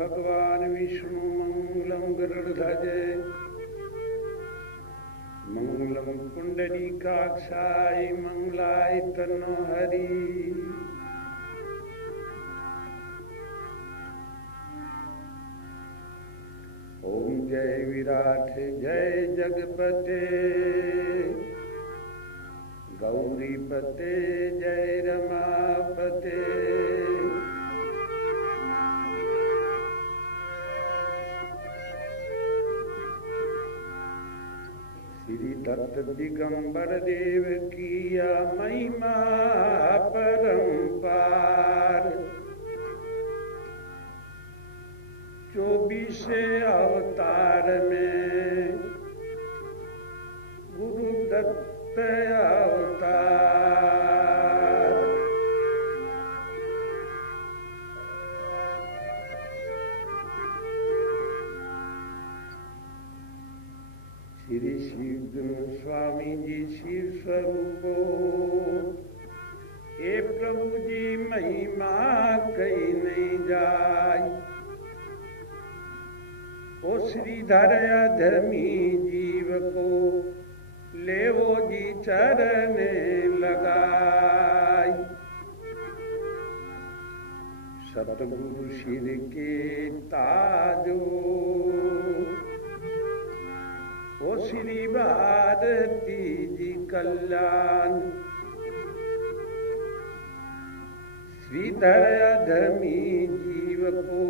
भगवान विष्णु मंगलम गरुड़ध्वज मंगलम पुंडरीकाक्षाय मंगलाय तनो हरि। ओम जय विराट जय जगपते गौरीपते जय रमापते। श्री दत्त दिगंबर देव किया महिमा परंपार। 24 अवतार में गुरु दत्त अवतार। श्री शिव स्वामी जी शिव स्वरूपो हे प्रभु जी महिमा कही नहीं जाय। ओ श्रीधर अधर्मी जीव को लेवो जी चरण लगाई। सतगुरु सिर के ताजो ओ श्री भारती जी कल्याण। श्रीधर अधर्मी जीव को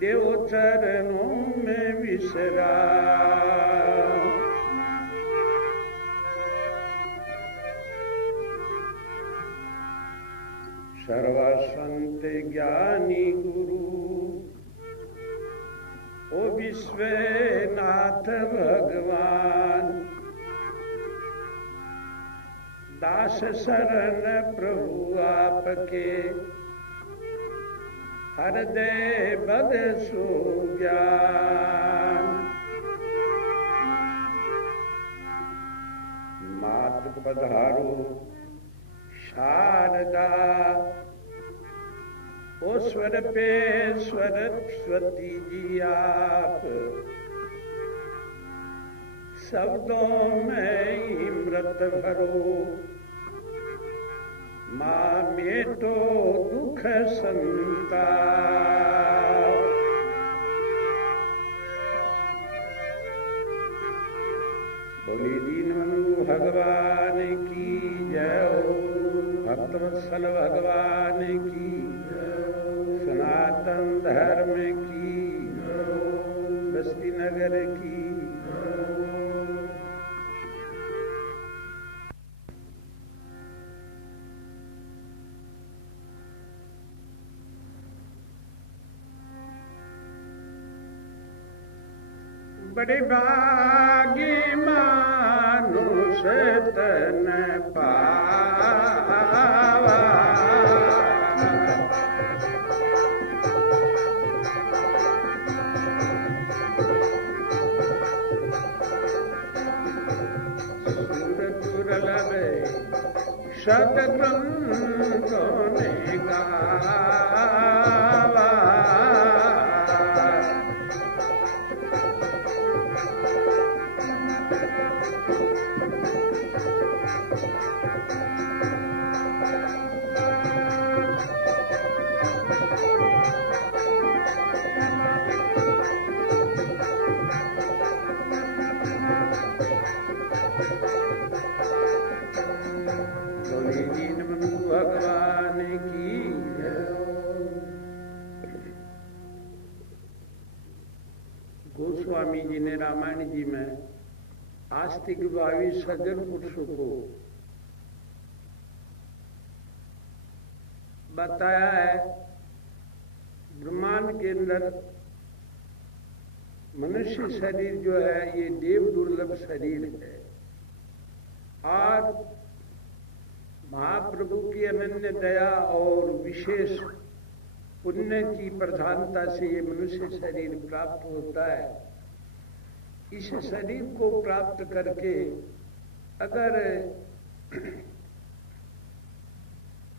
देव चरणों में विश्राम। सर्वसंत ज्ञानी गुरु ओ विश्वनाथ भगवान। दास शरण प्रभु आपके हृदय बद सो ज्ञान। मात पधारो शारदा ओ स्वर पे सरस्वती जी आप। शब्दों में अमृत भरो माँ मेटो दुख संताप। बोली दीनबंधु भगवान की जय। भक्तवत्सल भगवान की सनातन धर्म की बस्ती नगर की। बड़े भाग्य मानुष तन पावा। दुर्लभ सद्ग्रंथों ने गावा। भगवान की गोस्वामी जी ने रामायण जी में आस्तिक भावी सज्जन पुरुषों को बताया है। ब्रह्मांड के अंदर मनुष्य शरीर जो है ये देव दुर्लभ शरीर है और महाप्रभु की अनन्य दया और विशेष पुण्य की प्रधानता से ये मनुष्य शरीर प्राप्त होता है। इस शरीर को प्राप्त करके अगर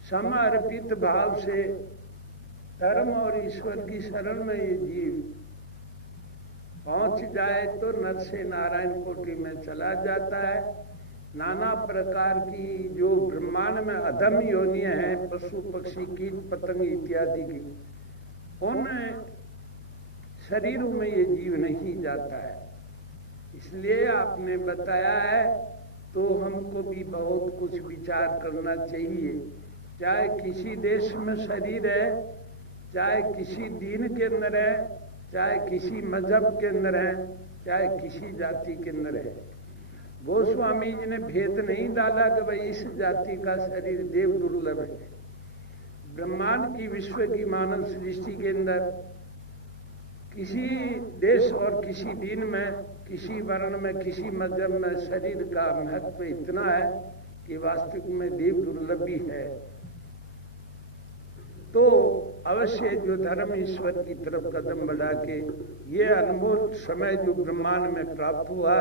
समर्पित भाव से धर्म और ईश्वर की शरण में ये जीव पहुंच जाए तो नर से नारायण कोटि में चला जाता है। नाना प्रकार की जो ब्रह्मांड में अधम योनियां हैं, पशु पक्षी कीट पतंग इत्यादि की, उन शरीरों में ये जीव नहीं जाता है। इसलिए आपने बताया है तो हमको भी बहुत कुछ विचार करना चाहिए। चाहे किसी देश में शरीर है, चाहे किसी दीन के अंदर है, चाहे किसी मजहब के अंदर है, चाहे किसी जाति के अंदर है। गोस्वामी जी ने भेद नहीं डाला कि भाई इस जाति का शरीर देव दुर्लभ है। ब्रह्मांड की विश्व की मानव सृष्टि के अंदर किसी देश और किसी दीन में, किसी वर्ण में, किसी मजहब में शरीर का महत्व इतना है कि वास्तविक में देव दुर्लभ भी है। तो अवश्य जो धर्म ईश्वर की तरफ कदम बढ़ा के ये अनमोल समय जो ब्रह्मांड में प्राप्त हुआ,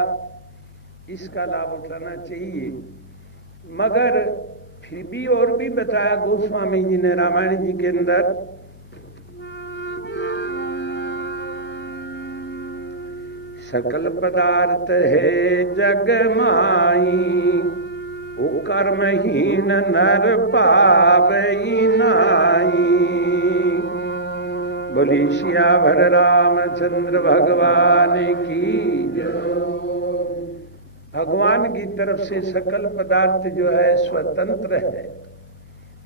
इसका लाभ उठाना चाहिए। मगर फिर भी और भी बताया गोस्वामी जी ने रामायण जी के अंदर, सकल पदार्थ है जग माई, ओ कर्महीन नर पावई नाई। बोली सियावर रामचंद्र भगवान की जय। भगवान की तरफ से सकल पदार्थ जो है स्वतंत्र है,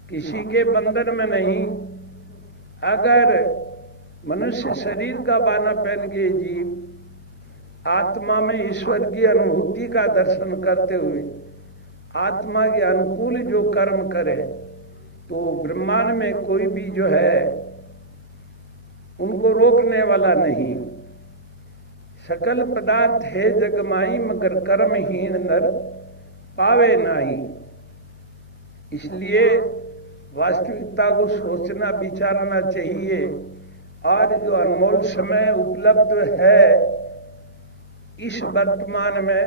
किसी के बंधन में नहीं। अगर मनुष्य शरीर का बाना पहन के जीव आत्मा में ईश्वर की अनुभूति का दर्शन करते हुए आत्मा के अनुकूल जो कर्म करे, तो ब्रह्मांड में कोई भी जो है उनको रोकने वाला नहीं। सकल पदार्थ है जगमाई, मगर कर्महीन नर पावे नाई। इसलिए वास्तविकता को सोचना विचारना चाहिए। और जो अनमोल समय उपलब्ध है इस वर्तमान में,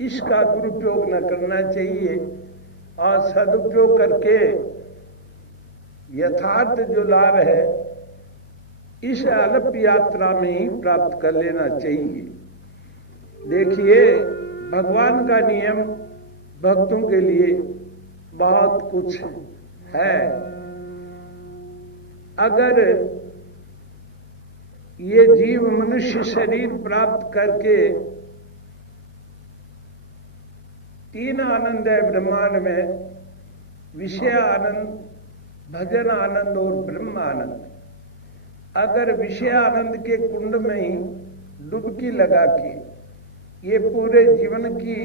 इसका दुरुपयोग न करना चाहिए और सदुपयोग करके यथार्थ जो लाभ है इस अल्प यात्रा में ही प्राप्त कर लेना चाहिए। देखिए, भगवान का नियम भक्तों के लिए बहुत कुछ है। अगर ये जीव मनुष्य शरीर प्राप्त करके तीन आनंद है ब्रह्मांड में, विषय आनंद, भजन आनंद और ब्रह्म आनंद। अगर विषय आनंद के कुंड में ही डुबकी लगा के ये पूरे जीवन की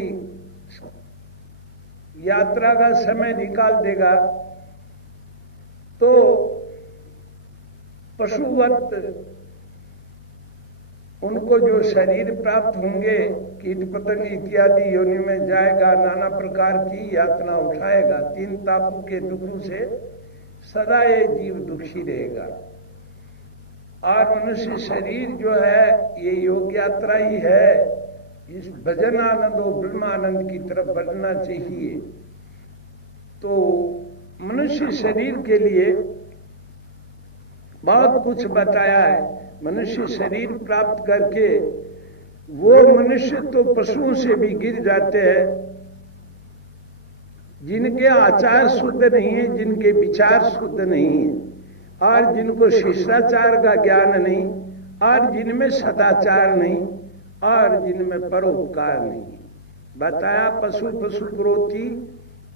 यात्रा का समय निकाल देगा तो पशुवत उनको जो शरीर प्राप्त होंगे, कीट पतंग इत्यादि योनि में जाएगा, नाना प्रकार की यातना उठाएगा, तीन तापों के दुखों से सदा ये जीव दुखी रहेगा। और मनुष्य शरीर जो है ये योग यात्रा ही है। इस भजन आनंद और ब्रह्म आनंद की तरफ बढ़ना चाहिए। तो मनुष्य शरीर के लिए बहुत कुछ बताया है। मनुष्य शरीर प्राप्त करके वो मनुष्य तो पशुओं से भी गिर जाते हैं जिनके आचार शुद्ध नहीं है, जिनके विचार शुद्ध नहीं है, और जिनको शिष्टाचार का ज्ञान नहीं, और जिनमें सदाचार नहीं, और जिनमें परोपकार नहीं। बताया पशु पशु प्रोति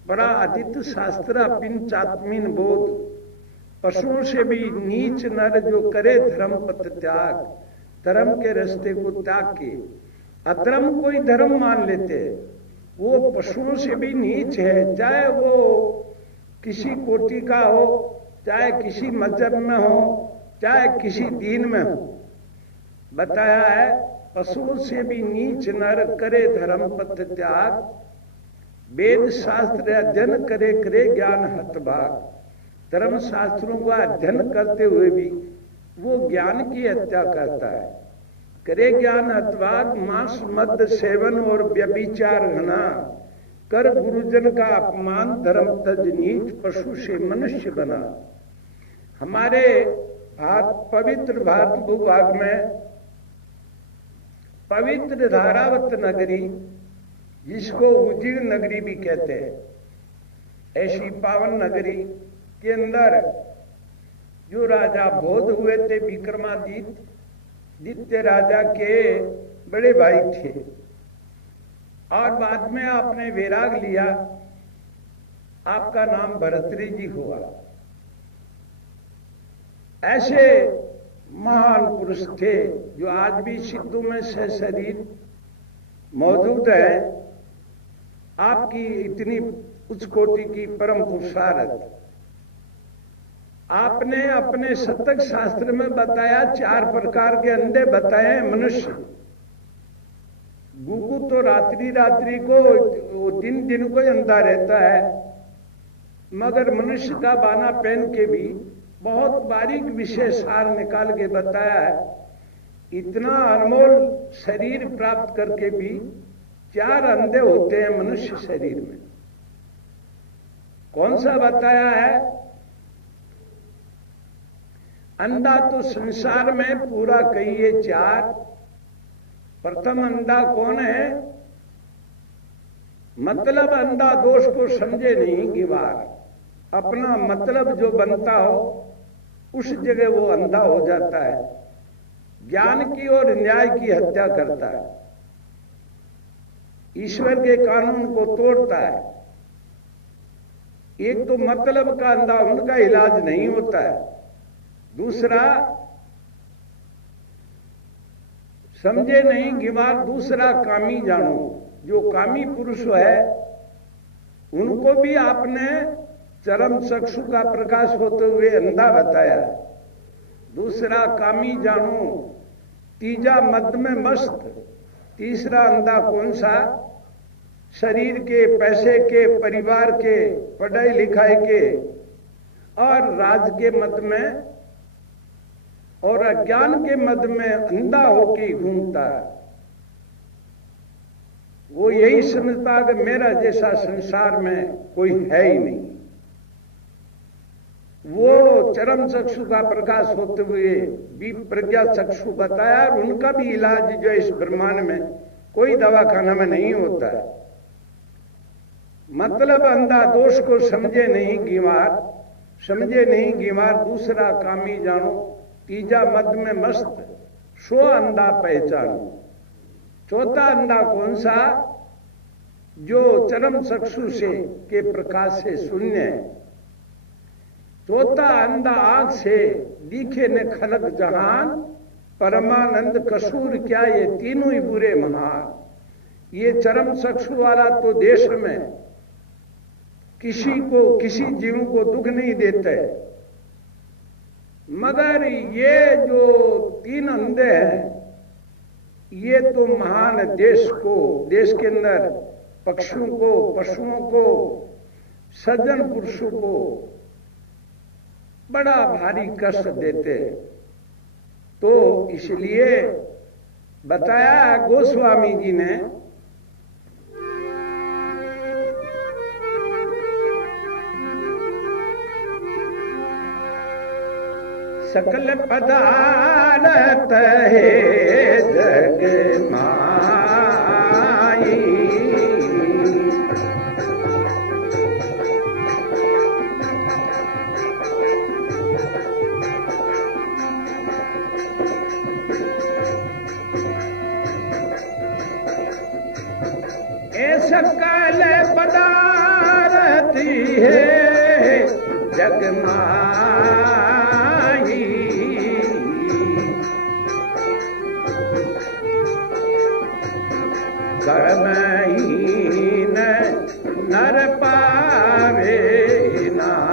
बड़ा अदित शास्त्र पिंचात्मीन बोध। पशुओं से भी नीच नर जो करे धर्म पथ त्याग, धर्म के रास्ते को त्याग के अधर्म कोई धर्म मान लेते, वो पशुओं से भी नीच है। चाहे वो किसी कोटि का हो, चाहे किसी मजहब में हो, चाहे किसी दीन में हो। बताया है पशुओं से भी नीच नर करे धर्म पथ त्याग, वेद शास्त्र अध्ययन करे करे ज्ञान हत भाग। धर्म शास्त्रों का अध्ययन करते हुए भी वो ज्ञान की हत्या करता है। करे ज्ञान हतभाग, मांस मद सेवन और व्यभिचार घना, कर गुरुजन का अपमान, धर्म तज नीच, पशु से मनुष्य बना। हमारे पवित्र भारत भूभाग में पवित्र धारावत नगरी, जिसको उज्जैन नगरी भी कहते हैं, ऐसी पावन नगरी के अंदर जो राजा बोध हुए थे, विक्रमादित्य राजा के बड़े भाई थे, और बाद में आपने वैराग लिया, आपका नाम भरतरी जी हुआ। ऐसे महान पुरुष थे जो आज भी सिद्धों में सशरीर मौजूद है। आपकी इतनी उच्च कोटि की परम पुरुषार्थ आपने अपने शतक शास्त्र में बताया, 4 प्रकार के अंधे बताए मनुष्य। गुगु तो रात्रि रात्रि को, दिन दिन को अंधा रहता है, मगर मनुष्य का बाना पहन के भी बहुत बारीक विषय सार निकाल के बताया है। इतना अनमोल शरीर प्राप्त करके भी 4 अंधे होते हैं मनुष्य शरीर में। कौन सा बताया है? अंधा तो संसार में पूरा कहिए 4। प्रथम अंधा कौन है? मतलब अंधा दोष को समझे नहीं, गिवार अपना मतलब जो बनता हो उस जगह वो अंधा हो जाता है, ज्ञान की और न्याय की हत्या करता है, ईश्वर के कानून को तोड़ता है। एक तो मतलब का अंधा, उनका इलाज नहीं होता है। दूसरा समझे नहीं गिवार, दूसरा कामी जानो। जो कामी पुरुष है उनको भी आपने चरम चक्षु का प्रकाश होते हुए अंधा बताया। दूसरा कामी जानो, तीजा मद में मस्त। तीसरा अंधा कौन सा? शरीर के, पैसे के, परिवार के, पढ़ाई लिखाई के और राज के मद में और अज्ञान के मद में अंधा होके घूमता है। वो यही समझता कि मेरा जैसा संसार में कोई है ही नहीं। वो चरम चक्षु का प्रकाश होते हुए भी प्रज्ञा चक्षु बताया, और उनका भी इलाज जो इस ब्रह्मांड में कोई दवाखाना में नहीं होता है। मतलब अंधा दोष को समझे नहीं गिवार, समझे नहीं गिवार। दूसरा कामी जानो, तीजा मद में मस्त, सो अंधा पहचानो। चौथा अंधा कौन सा? जो चरम चक्षु से के प्रकाश से शून्य है। चौथा अंधा आंख से दिखे न खलक जहान, परमानंद कसूर क्या, ये तीनों ही बुरे महान। ये चरम चक्षु वाला तो देश में किसी को, किसी जीव को दुख नहीं देते, मगर ये जो 3 अंधे हैं ये तो महान देश को, देश के अंदर पक्षियों को, पशुओं को, सज्जन पुरुषों को बड़ा भारी कष्ट देते। तो इसलिए बताया गोस्वामी जी ने, सकल पदार्थ है जग माई, सकल पदार्थ है जग माई, कर्महीन नर पावे नाई।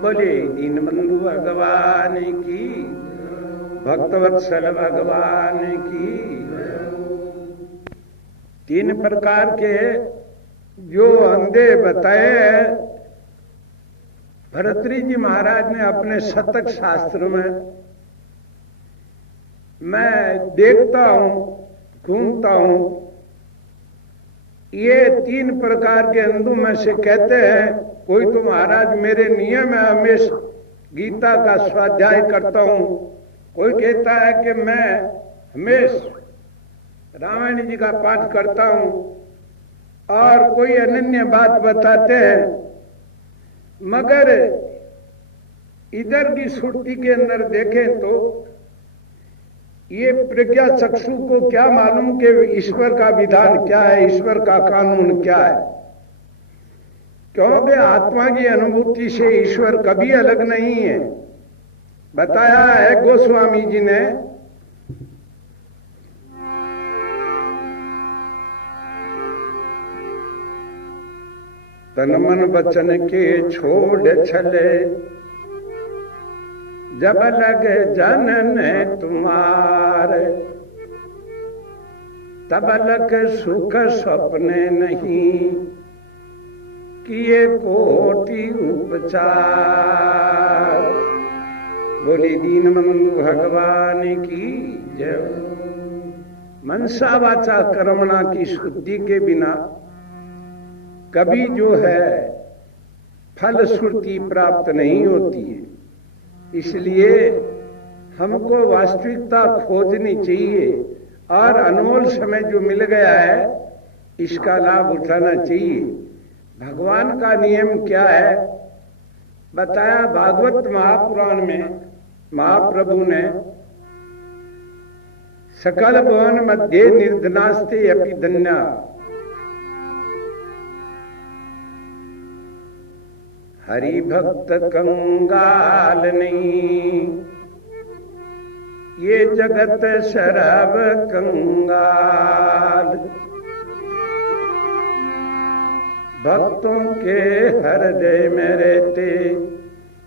बोले दीनबंधु भगवान की, भक्तवत्सल भगवान की। 3 प्रकार के जो अंधे बताए भर्तृहरि जी महाराज ने अपने शतक शास्त्र में, मैं देखता हूं, घूमता हूं, ये 3 प्रकार के हिंदू में से कहते हैं, कोई तो महाराज मेरे नियम है हमेशा गीता का स्वाध्याय करता हूं, कोई कहता है कि मैं हमेशा रामायण जी का पाठ करता हूं, और कोई अनन्य बात बताते हैं। मगर इधर की श्रुति के अंदर देखें तो ये प्रज्ञा चक्षु को क्या मालूम कि ईश्वर का विधान क्या है, ईश्वर का कानून क्या है, क्योंकि आत्मा की अनुभूति से ईश्वर कभी अलग नहीं है। बताया है गोस्वामी जी ने, तन मन वचन के छोड़ छले, जब लगे जनन तुम्हारे, तब लग सुख स्वप्ने नहीं, किए कोटि उपचार। बोले दीनबंधु भगवान की जय। मनसा वाचा कर्मणा की शुद्धि के बिना कभी जो है फल श्रुति प्राप्त नहीं होती है। इसलिए हमको वास्तविकता खोजनी चाहिए और अनमोल समय जो मिल गया है इसका लाभ उठाना चाहिए। भगवान का नियम क्या है बताया भागवत महापुराण में। महाप्रभु ने सकल भवन मध्य निर्धनास्ते अपि धन्या, हरि भक्त कंगाल नहीं, ये जगत शराब कंगाल, भक्तों के हृदय में रहते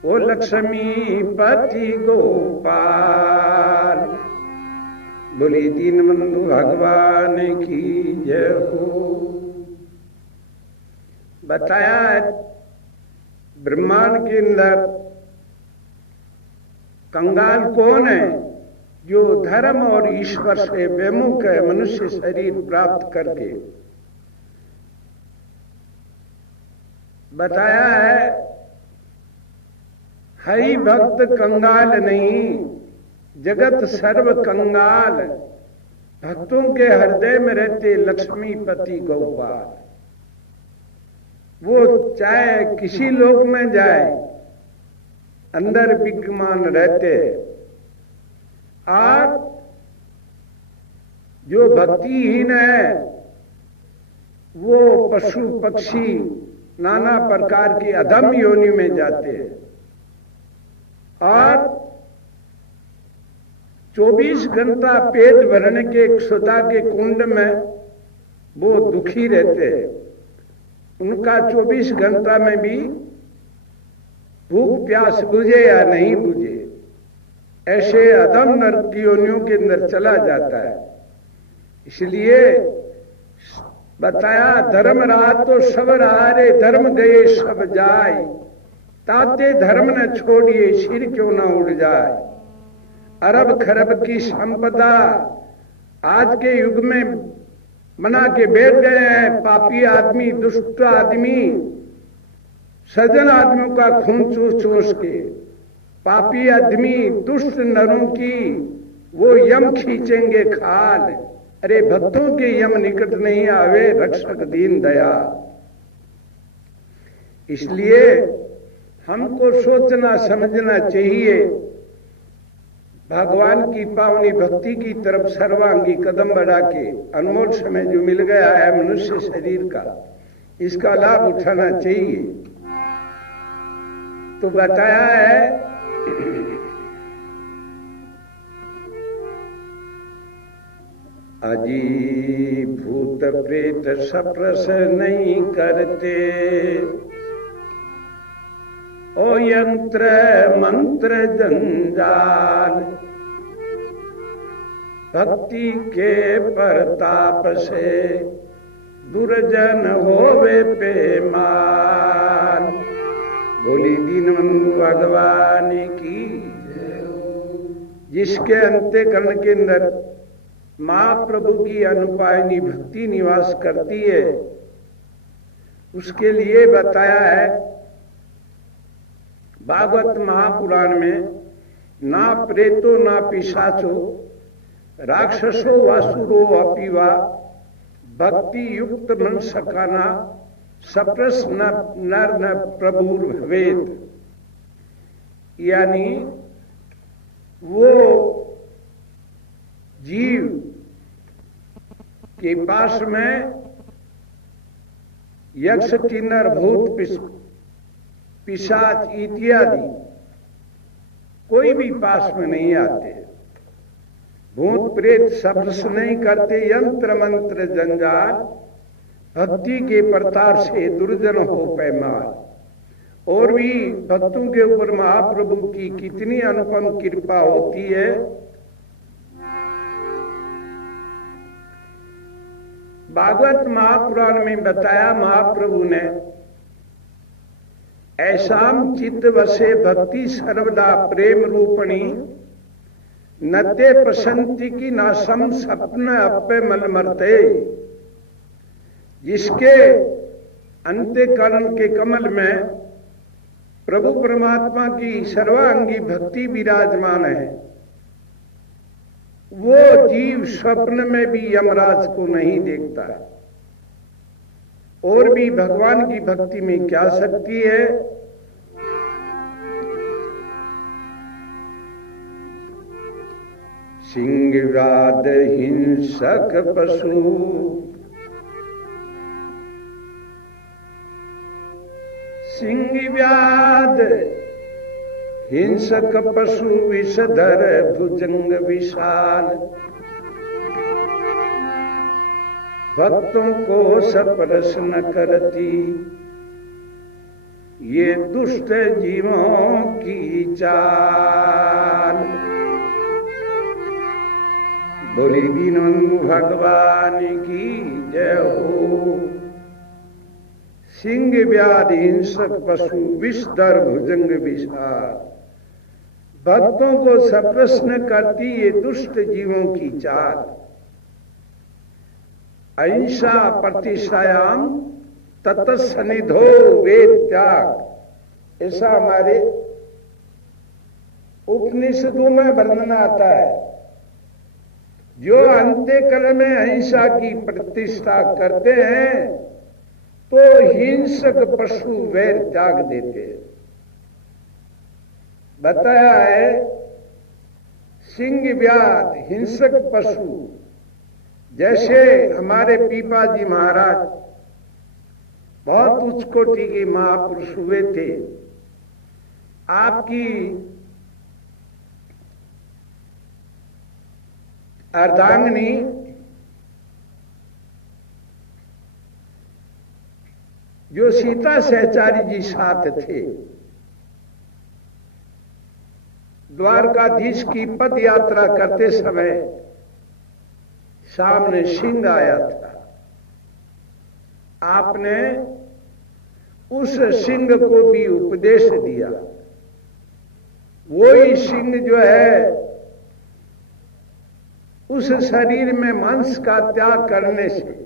वो लक्ष्मी पति गोपाल। बोली दीनबंधु भगवान की जय हो। बताया ब्रह्मांड के अंदर कंगाल कौन है? जो धर्म और ईश्वर से विमुख है, मनुष्य शरीर प्राप्त करके। बताया है हरि भक्त कंगाल नहीं, जगत सर्व कंगाल, भक्तों के हृदय में रहते लक्ष्मीपति गोपाल। वो चाहे किसी लोक में जाए अंदर विद्यमान रहते। और जो भक्तिहीन है वो पशु पक्षी नाना प्रकार की अधम योनि में जाते हैं और 24 घंटा पेट भरने के क्षुधा के कुंड में वो दुखी रहते हैं। उनका 24 घंटा में भी भूख प्यास बुझे या नहीं बुझे, ऐसे अधम नरक योनियों के अंदर चला जाता है। इसलिए बताया धर्म रहा तो सब रहा रे, धर्म गए सब जाए, ताते धर्म न छोड़िए सिर क्यों न उड़ जाए। अरब खरब की संपदा आज के युग में मना के बैठ गए हैं। पापी आदमी, दुष्ट आदमी, सज्जन आदमियों का खून चूस चूस के, पापी आदमी दुष्ट नरों की वो यम खींचेंगे खाल। अरे भक्तों के यम निकट नहीं आवे, रक्षक दीन दया। इसलिए हमको सोचना समझना चाहिए, भगवान की पावनी भक्ति की तरफ सर्वांगी कदम बढ़ा के अनमोल समय जो मिल गया है मनुष्य शरीर का, इसका लाभ उठाना चाहिए। तो बताया है अजी भूत प्रेत सप्रस नहीं करते, ओ यंत्र मंत्र जंजाल, भक्ति के प्रताप से दुर्जन होवे पेमाल। बोली दीनबंधु भगवान की। जिसके अंतःकरण के अंदर महाप्रभु की अनुपायनी भक्ति निवास करती है, उसके लिए बताया है भागवत महापुराण में, ना प्रेतो ना पिशाचो राक्षसो वासुरो अपीवा भक्ति युक्त मन सकाना सप्रस नर न प्रभुर भवेत। यानी वो जीव के पास में यक्ष किन्नर भूत पिशाच इत्यादि कोई भी पास में नहीं आते। भूत प्रेत सप्रस नहीं करते, यंत्र मंत्र जंजाल भक्ति के प्रताप से दुर्जन हो पैमाल। और भी भक्तों के ऊपर महाप्रभु की कितनी अनुपम कृपा होती है। भागवत महापुराण में बताया महाप्रभु ने, ऐसाम चित्त वसे भक्ति सर्वदा प्रेम रूपणी नते प्रसन्ति की नासम सपन अपे मल मरते। जिसके अंतःकरण के कमल में प्रभु परमात्मा की सर्वांगी भक्ति विराजमान है, वो जीव स्वप्न में भी यमराज को नहीं देखता है। और भी भगवान की भक्ति में क्या शक्ति है। सिंहवाद हिंसक पशु सिंहव्याध हिंसक पशु विषधर भुजंग विशाल। भक्तों को सपरस न करती ये दुष्ट जीवों की चाल। बोली दीनबंधु भगवान की जय हो। सिंह व्याध हिंसक पशु विषधर भुजंग विशाल। भक्तों को सप्रश्न करती ये दुष्ट जीवों की चाल। अहिंसा प्रतिष्ठायाम ततसनिधो वेद त्याग। ऐसा हमारे उपनिषदों में वर्णन आता है। जो अंत्यकाल में अहिंसा की प्रतिष्ठा करते हैं तो हिंसक पशु वैर त्याग देते हैं। बताया है सिंह व्याध हिंसक पशु, जैसे हमारे पीपा जी महाराज बहुत उच्च कोटि के महापुरुष हुए थे। आपकी अर्धांगिनी जो सीता सहचारी जी साथ थे, द्वारकाधीश की पद यात्रा करते समय सामने सिंह आया था। आपने उस सिंह को भी उपदेश दिया। वही सिंह जो है उस शरीर में मांस का त्याग करने से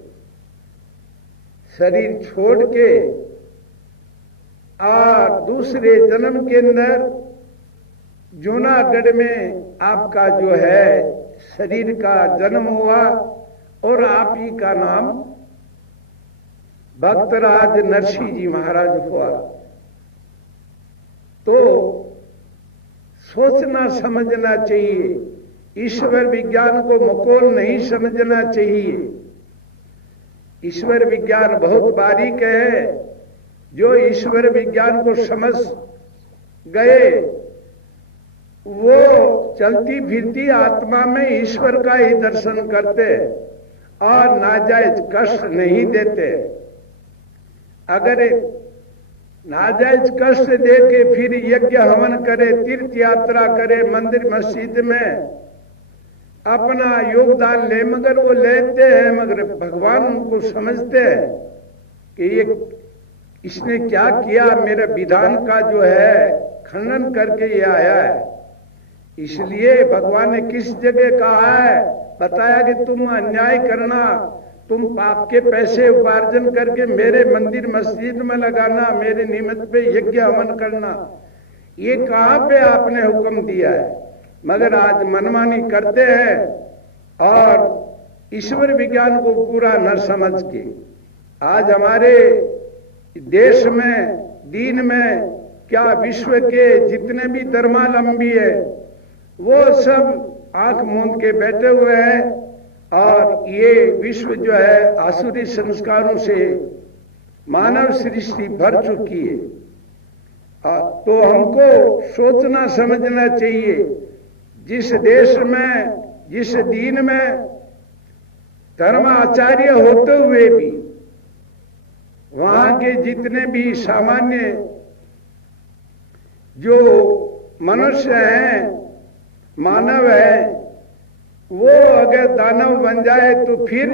शरीर छोड़ के और दूसरे जन्म के अंदर जूनागढ़ में आपका जो है शरीर का जन्म हुआ और आप ही का नाम भक्तराज नरसिंह जी महाराज हुआ। तो सोचना समझना चाहिए, ईश्वर विज्ञान को मकोल नहीं समझना चाहिए। ईश्वर विज्ञान बहुत बारीक है। जो ईश्वर विज्ञान को समझ गए वो चलती फिरती आत्मा में ईश्वर का ही दर्शन करते और नाजायज कष्ट नहीं देते। अगर नाजायज कष्ट दे के फिर यज्ञ हवन करे, तीर्थ यात्रा करे, मंदिर मस्जिद में अपना योगदान ले, मगर वो लेते हैं, मगर भगवान उनको समझते हैं कि ये इसने क्या किया, मेरे विधान का जो है खंडन करके ये आया है। इसलिए भगवान ने किस जगह कहा है, बताया कि तुम अन्याय करना, तुम पाप के पैसे उपार्जन करके मेरे मंदिर मस्जिद में लगाना, मेरे निमित्त पे यज्ञ हवन करना, ये कहां पे आपने हुक्म दिया है। मगर आज मनमानी करते हैं और ईश्वर विज्ञान को पूरा न समझ के आज हमारे देश में, दीन में, क्या विश्व के जितने भी धर्मावलंबी है वो सब आंख मूंद के बैठे हुए हैं और ये विश्व जो है आसुरी संस्कारों से मानव सृष्टि भर चुकी है। तो हमको सोचना समझना चाहिए, जिस देश में, जिस दीन में धर्माचार्य होते हुए भी वहां के जितने भी सामान्य जो मनुष्य हैं, मानव है, वो अगर दानव बन जाए तो फिर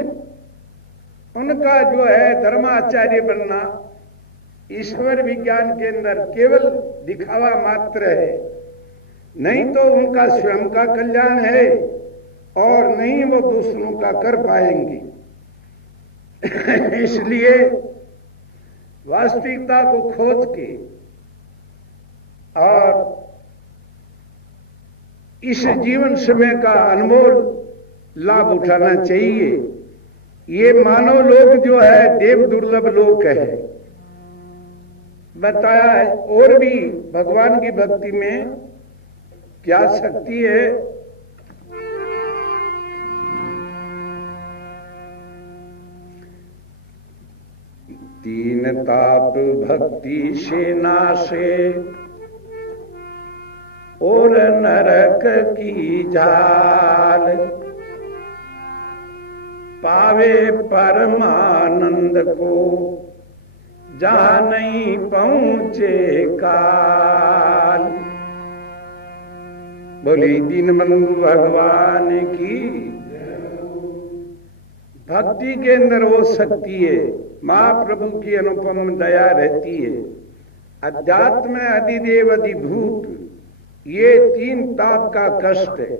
उनका जो है धर्माचार्य बनना ईश्वर विज्ञान के अंदर केवल दिखावा मात्र है, नहीं तो उनका स्वयं का कल्याण है और नहीं वो दूसरों का कर पाएंगे। इसलिए वास्तविकता को खोज के और इस जीवन समय का अनमोल लाभ उठाना चाहिए। ये मानव लोक जो है देव दुर्लभ लोक है, बताया है। और भी भगवान की भक्ति में क्या शक्ति है, तीन ताप भक्ति से नाशे और नरक की जाल, पावे परमानंद को जहां नहीं पहुंचे काल। बोली दीनबंधु भगवान की। भक्ति के अंदर वो शक्ति है, महाप्रभु की अनुपम दया रहती है। अध्यात्म अधिदेव अधिभूत, ये तीन ताप का कष्ट है।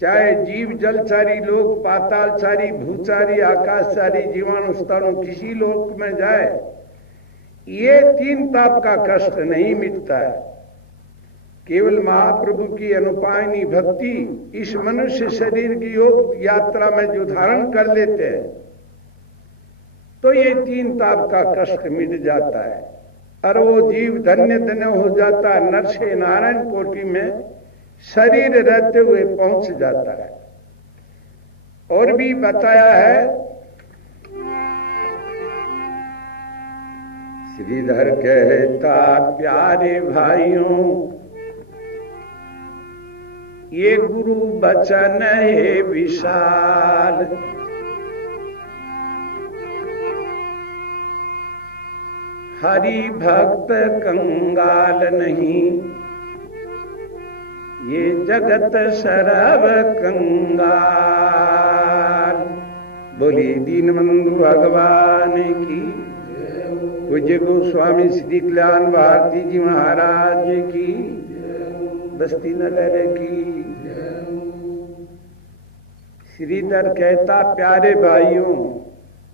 चाहे जीव जलचारी लोक, पातालचारी, भूचारी, आकाशचारी, जीवाणु स्तरों किसी लोक में जाए, ये तीन ताप का कष्ट नहीं मिटता है। केवल महाप्रभु की अनुपायनी भक्ति इस मनुष्य शरीर की योग यात्रा में जो धारण कर लेते हैं तो ये तीन ताप का कष्ट मिट जाता है और वो जीव धन्य धन्य हो जाता है, नर से नारायण कोटि में शरीर रहते हुए पहुंच जाता है। और भी बताया है, श्रीधर कहता प्यारे भाइयों, ये गुरु बचन है विशाल, हरि भक्त कंगाल नहीं, ये जगत शरव कंगाल। बोली दीनबंधु भगवान की। पूज्य गोस्वामी श्री कल्याण भारती जी महाराज की, बस्ती नगर की। श्रीधर कहता प्यारे भाइयों,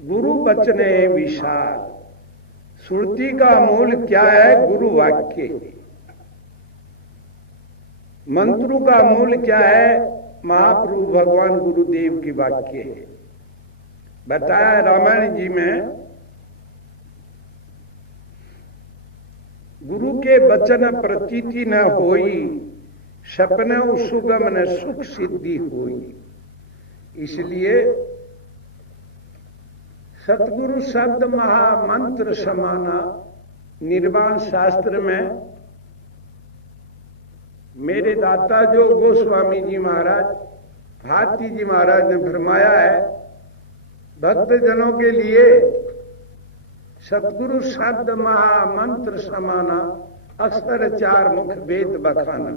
गुरु बचन है विशाल। श्रुति का मूल क्या है? गुरु वाक्य। मंत्रों का मूल क्या है? महाप्रभु भगवान गुरुदेव की वाक्य है। बताया रामायण जी में, गुरु के वचन प्रतीति न होई, सपने सुगम न सुख सिद्धि होई। इसलिए सतगुरु शब्द महामंत्र समाना। निर्वाण शास्त्र में मेरे दाता जो गोस्वामी जी महाराज, भारती जी महाराज ने फरमाया है, भक्त जनों के लिए सतगुरु शब्द महामंत्र समाना, अक्षर चार मुख वेद बखाना।